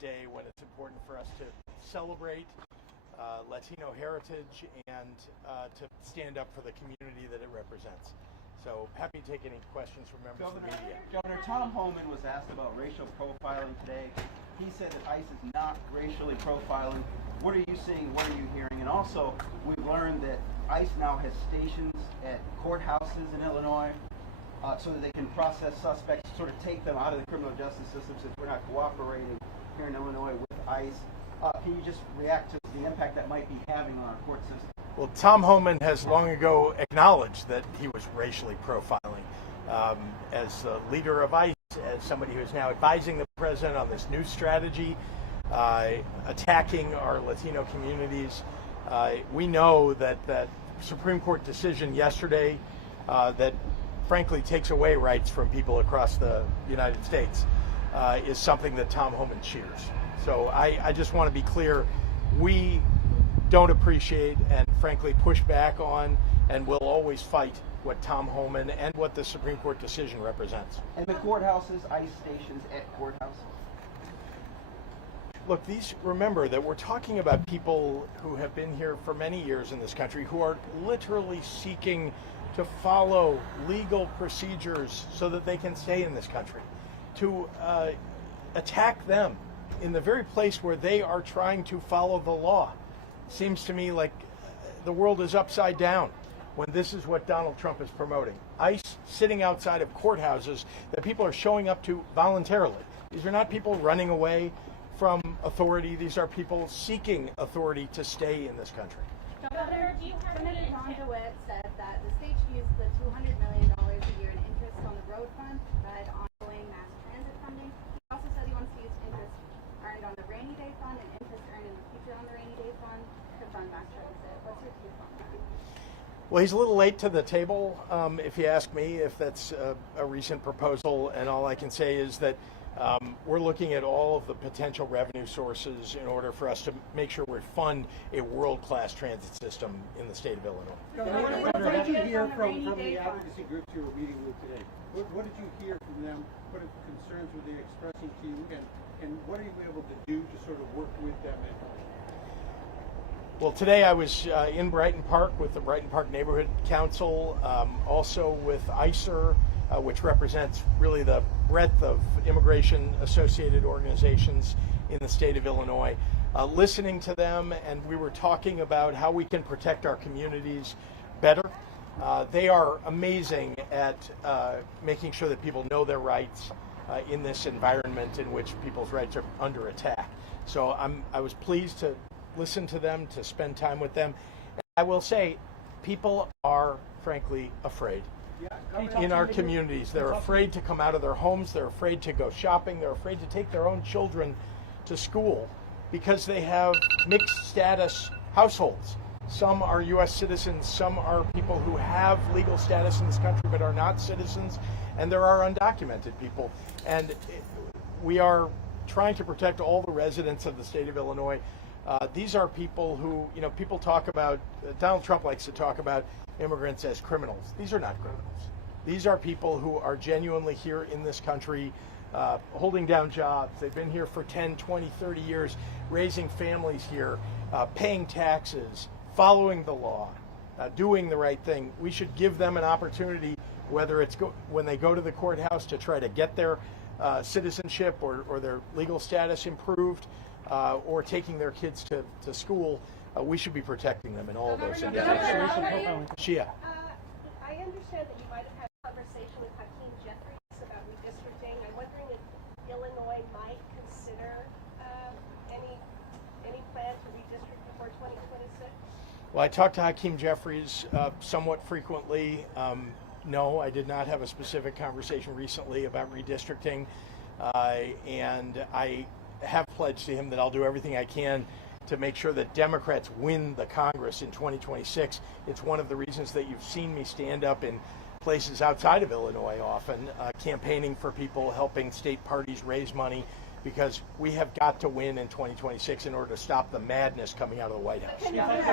day when it's important for us to celebrate Latino heritage and to stand up for the community that it represents. So happy to take any questions from members of the media. Governor Tom Homan was asked about racial profiling today. He said that ICE is not racially profiling. What are you seeing? What are you hearing? And also, we've learned that ICE now has stations at courthouses in Illinois so that they can process suspects, sort of take them out of the criminal justice system since we're not cooperating here in Illinois with ICE. Can you just react to the impact that might be having on our court system? Well, Tom Homan has long ago acknowledged that he was racially profiling. As the leader of ICE, as somebody who is now advising the president on this new strategy, attacking our Latino communities, we know that that Supreme Court decision yesterday that frankly takes away rights from people across the United States is something that Tom Homan cheers. So I just want to be clear, we don't appreciate and frankly push back on and will always fight what Tom Homan and what the Supreme Court decision represents. And the courthouses, ICE stations at courthouses? Look, remember that we're talking about people who have been here for many years in this country who are literally seeking to follow legal procedures so that they can stay in this country. To attack them in the very place where they are trying to follow the law seems to me like the world is upside down when this is what Donald Trump is promoting. ICE sitting outside of courthouses that people are showing up to voluntarily. These are not people running away from authority. These are people seeking authority to stay in this country. Governor, Senator John DeWitt said that the state should use the $200 million a year in interest on the road fund to provide ongoing mass transit funding. He also said he wants to use interest earned on the rainy day fund and interest earned in the future on the rainy day fund to fund mass transit. What's your take on that? Well, he's a little late to the table, if you ask me, if that's a recent proposal. And all I can say is that we're looking at all of the potential revenue sources in order for us to make sure we fund a world-class transit system in the state of Illinois. What did you hear from the advocacy groups you were meeting with today? What did you hear from them? What concerns were they expressing to you? And what are you able to do to sort of work with them? Well, today I was in Brighton Park with the Brighton Park Neighborhood Council, also with ICER, which represents really the breadth of immigration-associated organizations in the state of Illinois, listening to them, and we were talking about how we can protect our communities better. They are amazing at making sure that people know their rights in this environment in which people's rights are under attack. So I was pleased to listen to them, to spend time with them. And I will say, people are frankly afraid. In our communities, they're afraid to come out of their homes, they're afraid to go shopping, they're afraid to take their own children to school because they have mixed status households. Some are U.S. citizens, some are people who have legal status in this country but are not citizens, and there are undocumented people. And we are trying to protect all the residents of the state of Illinois. These are people who, people talk about, Donald Trump likes to talk about immigrants as criminals. These are not criminals. These are people who are genuinely here in this country, holding down jobs. They've been here for 10, 20, 30 years, raising families here, paying taxes, following the law, doing the right thing. We should give them an opportunity, whether it's when they go to the courthouse to try to get their citizenship or their legal status improved, or taking their kids to school. We should be protecting them in all of those endeavors. Shia. I understand that you might have had a conversation with Hakeem Jeffries about redistricting. I'm wondering if Illinois might consider any plan to redistrict before 2026? Well, I talked to Hakeem Jeffries somewhat frequently. No, I did not have a specific conversation recently about redistricting, and I have pledged to him that I'll do everything I can to make sure that Democrats win the Congress in 2026. It's one of the reasons that you've seen me stand up in places outside of Illinois often, campaigning for people, helping state parties raise money because we have got to win in 2026 in order to stop the madness coming out of the White House.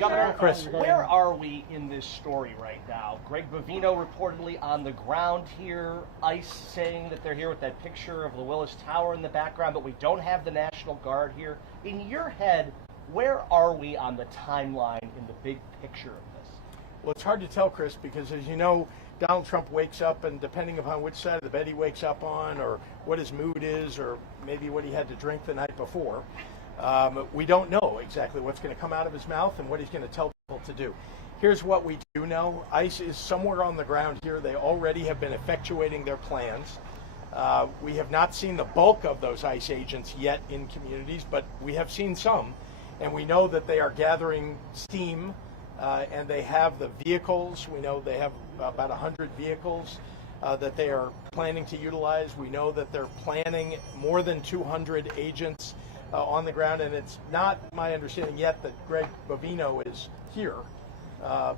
Governor, Chris. where are we in this story right now? Greg Bovino reportedly on the ground here, ICE saying that they're here with that picture of the Willis Tower in the background, but we don't have the National Guard here. In your head, where are we on the timeline in the big picture of this? Well, it's hard to tell, Chris, because as you know, Donald Trump wakes up, and depending upon which side of the bed he wakes up on, or what his mood is, or maybe what he had to drink the night before, we don't know exactly what's going to come out of his mouth and what he's going to tell people to do. Here's what we do know. ICE is somewhere on the ground here. They already have been effectuating their plans. We have not seen the bulk of those ICE agents yet in communities, but we have seen some, and we know that they are gathering steam. And they have the vehicles. We know they have about 100 vehicles that they are planning to utilize. We know that they're planning more than 200 agents on the ground, and it's not my understanding yet that Greg Bovino is here,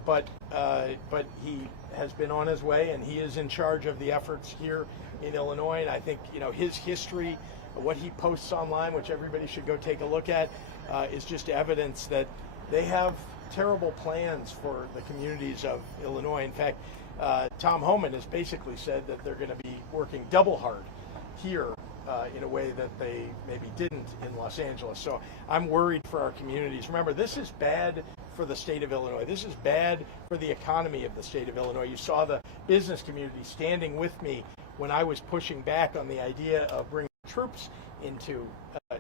but he has been on his way, and he is in charge of the efforts here in Illinois. And I think his history, what he posts online, which everybody should go take a look at, is just evidence that they have terrible plans for the communities of Illinois. In fact, Tom Homan has basically said that they're going to be working double hard here in a way that they maybe didn't in Los Angeles. So I'm worried for our communities. Remember, this is bad for the state of Illinois. This is bad for the economy of the state of Illinois. You saw the business community standing with me when I was pushing back on the idea of bringing troops into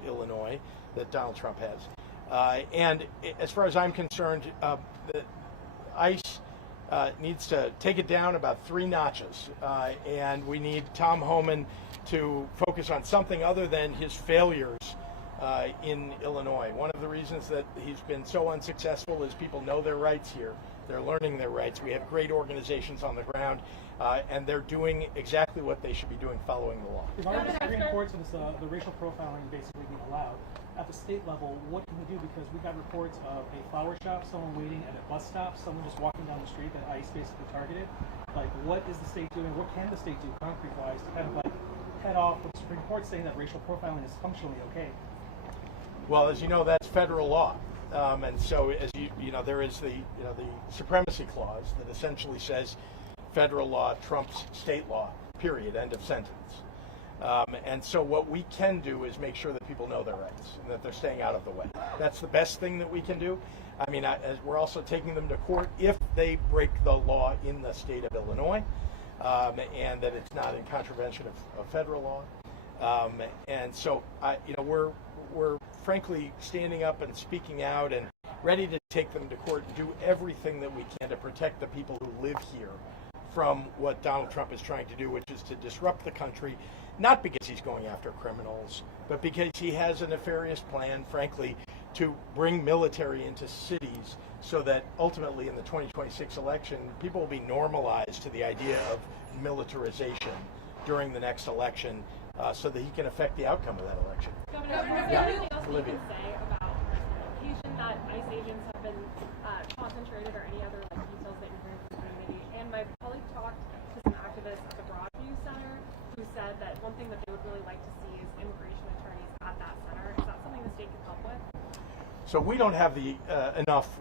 Illinois that Donald Trump has. And as far as I'm concerned, the ICE needs to take it down about 3 notches, and we need Tom Homan to focus on something other than his failures in Illinois. One of the reasons that he's been so unsuccessful is people know their rights here. They're learning their rights. We have great organizations on the ground, and they're doing exactly what they should be doing, following the law. If our Supreme Court says the racial profiling basically being allowed, at the state level, what can we do? Because we got reports of a flower shop, someone waiting at a bus stop, someone just walking down the street that ICE basically targeted. Like, what is the state doing? What can the state do concrete-wise to kind of like head off what the Supreme Court saying that racial profiling is functionally okay? Well, as you know, that's federal law. And so, as you know, there is the supremacy clause that essentially says federal law trumps state law, period, end of sentence. And so what we can do is make sure that people know their rights and that they're staying out of the way. That's the best thing that we can do. I mean, as we're also taking them to court if they break the law in the state of Illinois, and that it's not in contravention of federal law. And so, we're frankly standing up and speaking out and ready to take them to court and do everything that we can to protect the people who live here from what Donald Trump is trying to do, which is to disrupt the country, not because he's going after criminals, but because he has a nefarious plan, frankly, to bring military into cities so that ultimately in the 2026 election, people will be normalized to the idea of militarization during the next election so that he can affect the outcome of that election. Governor, is there anything else you can say about location that ICE agents have been concentrated or any other details that you're hearing from the community? And my colleague talked to some activists at the Broadview Center who said that one thing that they would really like to see is immigration attorneys at that center. Is that something the state can help with? So we don't have the enough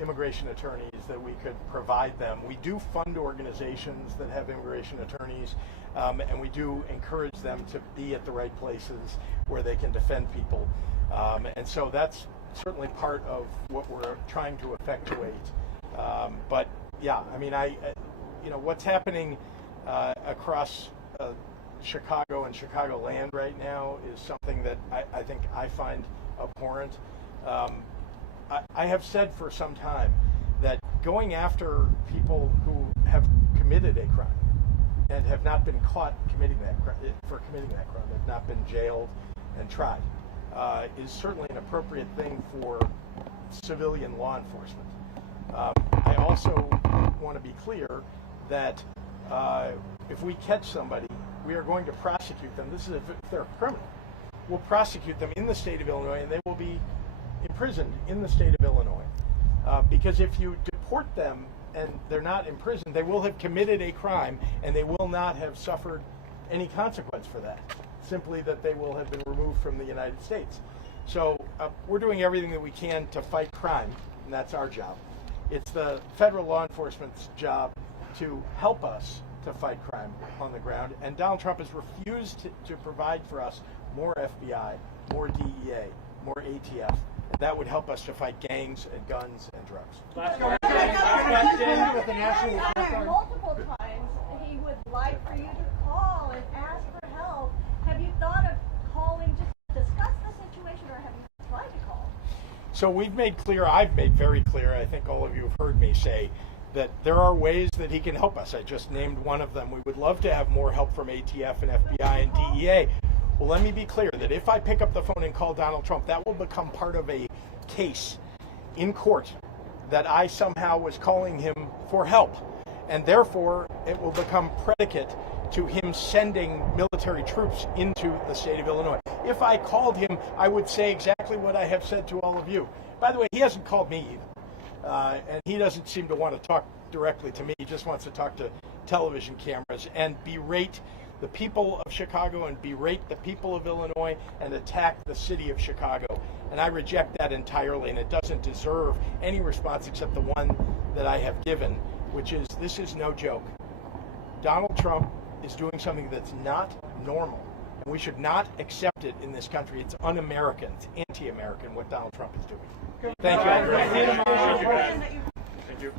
immigration attorneys that we could provide them. We do fund organizations that have immigration attorneys, and we do encourage them to be at the right places where they can defend people. And so that's certainly part of what we're trying to effectuate. But yeah, I mean, what's happening across Chicago and Chicagoland right now is something that I think I find abhorrent. I have said for some time that going after people who have committed a crime and have not been caught committing that crime, have not been jailed and tried, is certainly an appropriate thing for civilian law enforcement. I also want to be clear that if we catch somebody, we are going to prosecute them. This is if they're a criminal. We'll prosecute them in the state of Illinois, and they will be imprisoned in the state of Illinois. Because if you deport them and they're not imprisoned, they will have committed a crime and they will not have suffered any consequence for that. simply that they will have been removed from the United States. So we're doing everything that we can to fight crime, and that's our job. It's the federal law enforcement's job to help us to fight crime on the ground, and Donald Trump has refused to provide for us more FBI, more DEA, more ATF, and that would help us to fight gangs and guns and drugs. With the national Multiple times, he would like for you to call and ask for help. Have you thought of calling just to discuss the situation, or have you tried to call? So we've made clear, I've made very clear, I think all of you have heard me say, that there are ways that he can help us. I just named one of them. We would love to have more help from ATF and FBI and DEA. Well, let me be clear that if I pick up the phone and call Donald Trump, that will become part of a case in court that I somehow was calling him for help. And therefore, it will become predicate to him sending military troops into the state of Illinois. If I called him, I would say exactly what I have said to all of you. By the way, he hasn't called me either. And he doesn't seem to want to talk directly to me. He just wants to talk to television cameras and berate the people of Chicago and berate the people of Illinois and attack the city of Chicago. And I reject that entirely, and it doesn't deserve any response except the one that I have given, which is, this is no joke. Donald Trump is doing something that's not normal, and we should not accept it in this country. It's un-American, it's anti-American what Donald Trump is doing. Thank you. Thank you.